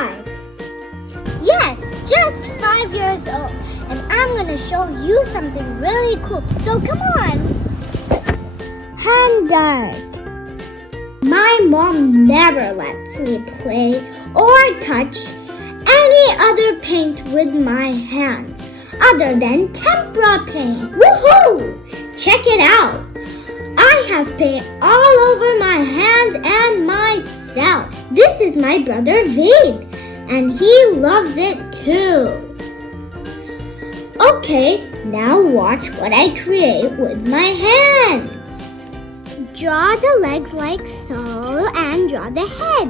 5. Yes, just 5 years old. And I'm gonna show you something really cool. So come on. Hand art. My mom never lets me play or touch any other paint with my hands other than tempera paint. Woohoo! Check it out. I have paint all over my hands and myself. This is my brother Vade, and he loves it too. Okay, now watch what I create with my hands. Draw the legs like so and draw the head.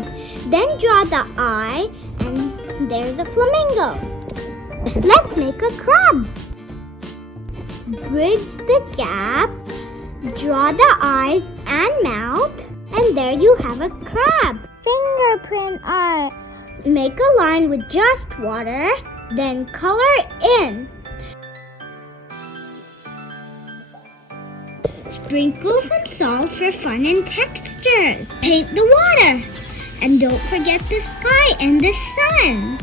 Then draw the eye and there's a flamingo. Let's make a crab. Bridge the gap, draw the eyes and mouth, and there you have a crab. Fingerprint art. Make a line with just water, then color in. Sprinkle some salt for fun and textures. Paint the water. And don't forget the sky and the sun.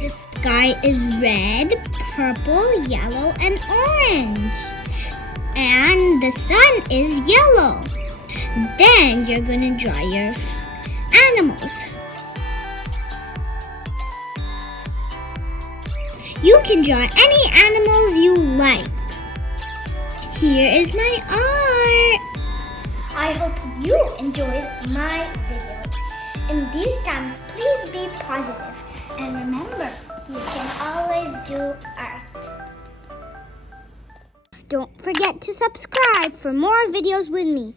The sky is red, purple, yellow, and orange. And the sun is yellow. Then you're going to draw your animals. You can draw any animals you like. Here is my art. I hope you enjoyed my video. In these times, please be positive. And remember, you can always do art. Don't forget to subscribe for more videos with me.